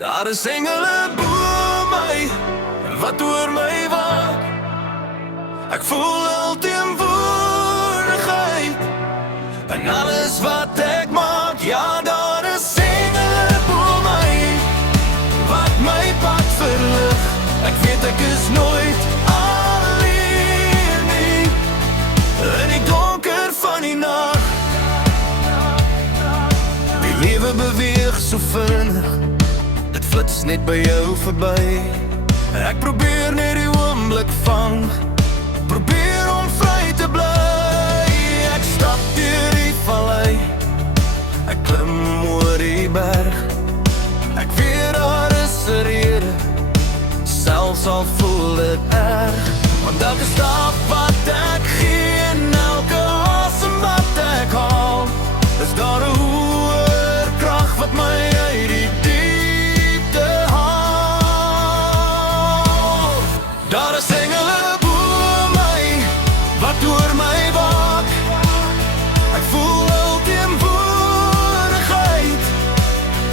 Daar is engele bo my, wat oor my waak. Ek voel al teenwoordigheid in alles wat ek maak. Ja, daar is engele bo my, wat my pad verlig. Ek weet ek is nooit alleen nie, in die donker van die nag. Die lewe beweeg so vinnig, dit flits net by jou verby. Ek probeer net die oomblik vang, probeer om vry te bly. Ek stap deur die vallei, ek klim oor die berg. Ek weet daar is 'n rede, selfs al voel dit erg. Want elke stap wat ek gee en elke asem wat ek haal, is daar 'n hoër krag wat my uit die diepte haal. Daar is engele bo my, wat oor my waak. Ek voel al teenwoordigheid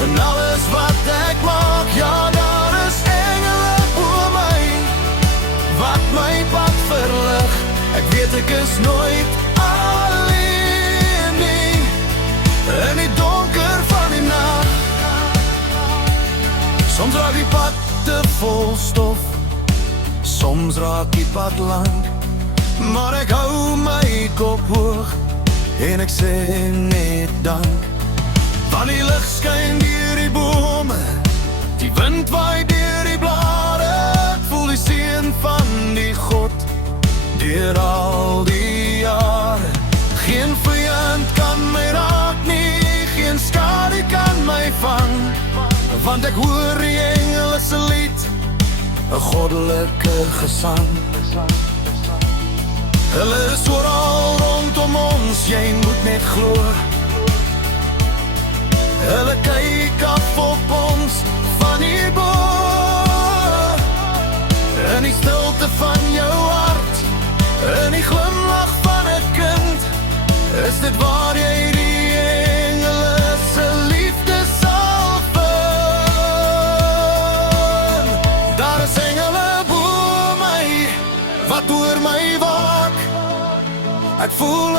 in alles wat ek maak. Ja, daar is engele bo my, wat my pad verlig. Ek weet ek is nooit alleen nie, in die donker van die nag. Soms raak die pad te vol stof, soms raak die pad lang, maar ek hou my kop hoog en ek sê net dank. Want die lig skyn deur die bome, die wind waai deur die blare. Ek voel die seën van die God deur al die jare. Geen vyand kan my raak nie, geen skade kan my vang, want ek hoor die engele se lied, 'n goddelike gesang. Hulle is oral rondom ons, jy moet net glo. Hulle kyk af op ons van hierbo, in die stilte van jou hart, in die glimlach van 'n kind, is dit waar jy die engele se liefde sal vind. Daar is engele bo my, wat oor my waak. Ek voel